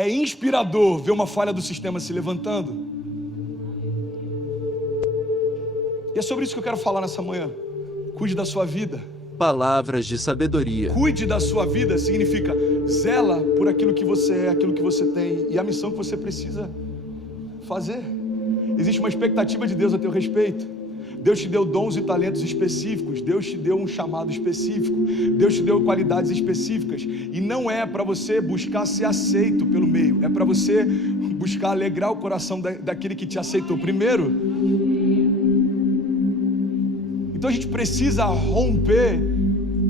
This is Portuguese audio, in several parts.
É inspirador ver uma falha do sistema se levantando. E é sobre isso que eu quero falar nessa manhã. Cuide da sua vida. Palavras de sabedoria. Cuide da sua vida significa zela por aquilo que você é, aquilo que você tem e a missão que você precisa fazer. Existe uma expectativa de Deus a teu respeito. Deus te deu dons e talentos específicos. Deus te deu um chamado específico. Deus te deu qualidades específicas. E não é para você buscar ser aceito pelo meio. É para você buscar alegrar o coração daquele que te aceitou primeiro. Então a gente precisa romper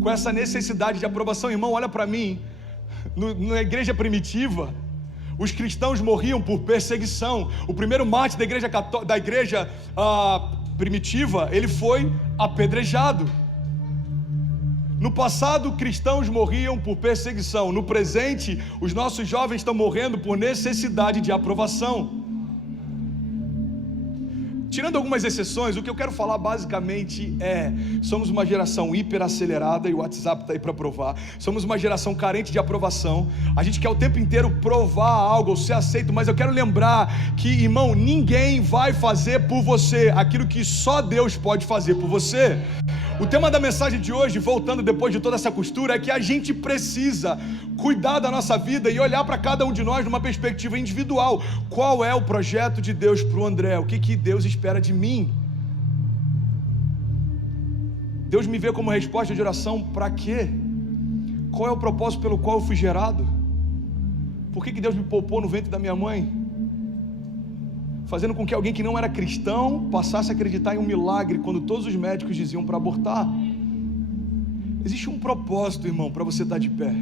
com essa necessidade de aprovação. Irmão, olha para mim. Na igreja primitiva, os cristãos morriam por perseguição. O primeiro mártir da igreja primitiva, ele foi apedrejado. No passado, cristãos morriam por perseguição. No presente, os nossos jovens estão morrendo por necessidade de aprovação. Tirando algumas exceções, o que eu quero falar basicamente somos uma geração hiperacelerada, e o WhatsApp está aí para provar. Somos uma geração carente de aprovação. A gente quer o tempo inteiro provar algo ou ser aceito, mas eu quero lembrar que, irmão, ninguém vai fazer por você aquilo que só Deus pode fazer por você. O tema da mensagem de hoje, voltando depois de toda essa costura, é que a gente precisa cuidar da nossa vida e olhar para cada um de nós numa perspectiva individual. Qual é o projeto de Deus para o André? O que Deus espera de mim? Deus me vê como resposta de oração para quê? Qual é o propósito pelo qual eu fui gerado? Por que Deus me poupou no ventre da minha mãe? Fazendo com que alguém que não era cristão passasse a acreditar em um milagre quando todos os médicos diziam para abortar. Existe um propósito, irmão, para você estar de pé.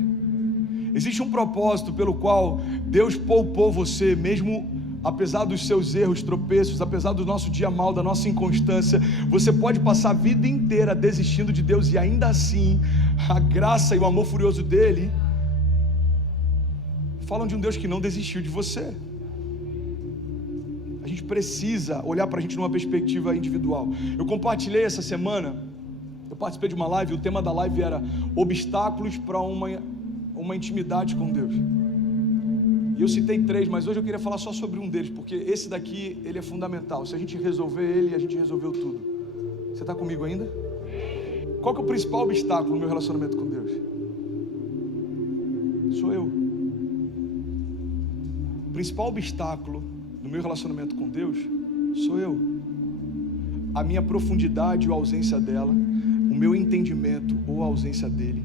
Existe um propósito pelo qual Deus poupou você, mesmo apesar dos seus erros, tropeços, apesar do nosso dia mal, da nossa inconstância. Você pode passar a vida inteira desistindo de Deus e ainda assim a graça e o amor furioso dele falam de um Deus que não desistiu de você. A gente precisa olhar para a gente numa perspectiva individual. Eu compartilhei essa semana, eu participei de uma live, o tema da live era obstáculos para uma intimidade com Deus. E eu citei 3, mas hoje eu queria falar só sobre um deles, porque esse daqui, ele é fundamental. Se a gente resolver ele, a gente resolveu tudo. Você está comigo ainda? Qual que é o principal obstáculo no meu relacionamento com Deus? Sou eu. O principal obstáculo no meu relacionamento com Deus, sou eu. A minha profundidade ou a ausência dela, o meu entendimento ou a ausência dele,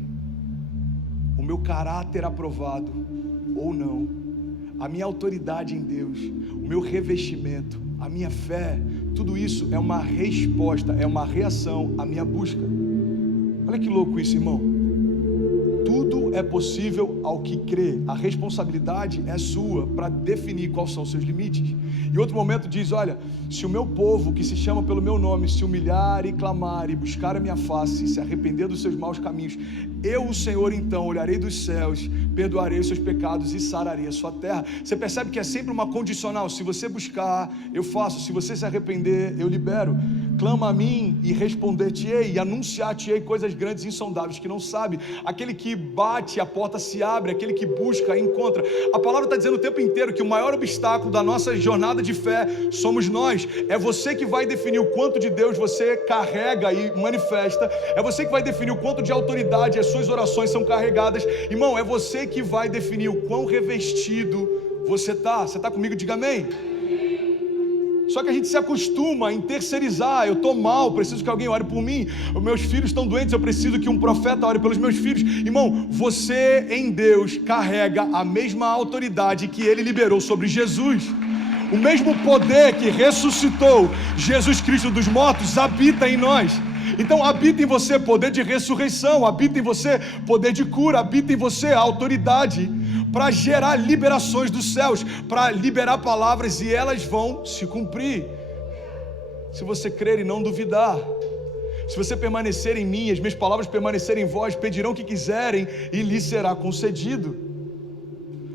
o meu caráter aprovado ou não, a minha autoridade em Deus, o meu revestimento, a minha fé, tudo isso é uma resposta, é uma reação à minha busca. Olha que louco isso, irmão. Tudo é possível ao que crê. A responsabilidade é sua para definir quais são os seus limites. Em outro momento diz, olha, se o meu povo que se chama pelo meu nome se humilhar e clamar e buscar a minha face, se arrepender dos seus maus caminhos, eu, o Senhor, então olharei dos céus, perdoarei os seus pecados e sararei a sua terra. Você percebe que é sempre uma condicional. Se você buscar, eu faço. Se você se arrepender, eu libero. Clama a mim e responder-te-ei e anunciar-te-ei coisas grandes e insondáveis que não sabe. Aquele que bate, a porta se abre. Aquele que busca, encontra. A palavra está dizendo o tempo inteiro que o maior obstáculo da nossa jornada de fé somos nós. É você que vai definir o quanto de Deus você carrega e manifesta. É você que vai definir o quanto de autoridade as suas orações são carregadas. Irmão, é você que vai definir o quão revestido você está. Você está comigo? Diga amém. Só que a gente se acostuma em terceirizar. Eu estou mal, preciso que alguém ore por mim. Os meus filhos estão doentes, eu preciso que um profeta ore pelos meus filhos. Irmão, você em Deus carrega a mesma autoridade que Ele liberou sobre Jesus. O mesmo poder que ressuscitou Jesus Cristo dos mortos habita em nós. Então habita em você poder de ressurreição, habita em você poder de cura, habita em você a autoridade para gerar liberações dos céus, para liberar palavras e elas vão se cumprir. Se você crer e não duvidar, se você permanecer em mim, as minhas palavras permanecerem em vós, pedirão o que quiserem e lhes será concedido.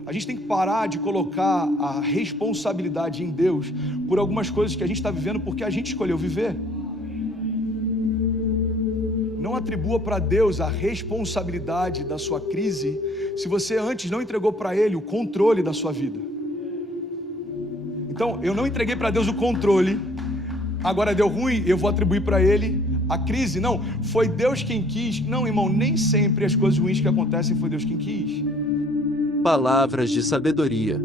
A gente tem que parar de colocar a responsabilidade em Deus por algumas coisas que a gente está vivendo porque a gente escolheu viver. Não atribua para Deus a responsabilidade da sua crise se você antes não entregou para Ele o controle da sua vida. Então, eu não entreguei para Deus o controle, agora deu ruim, eu vou atribuir para Ele a crise. Não, foi Deus quem quis. Não, irmão, nem sempre as coisas ruins que acontecem foi Deus quem quis. Palavras de sabedoria.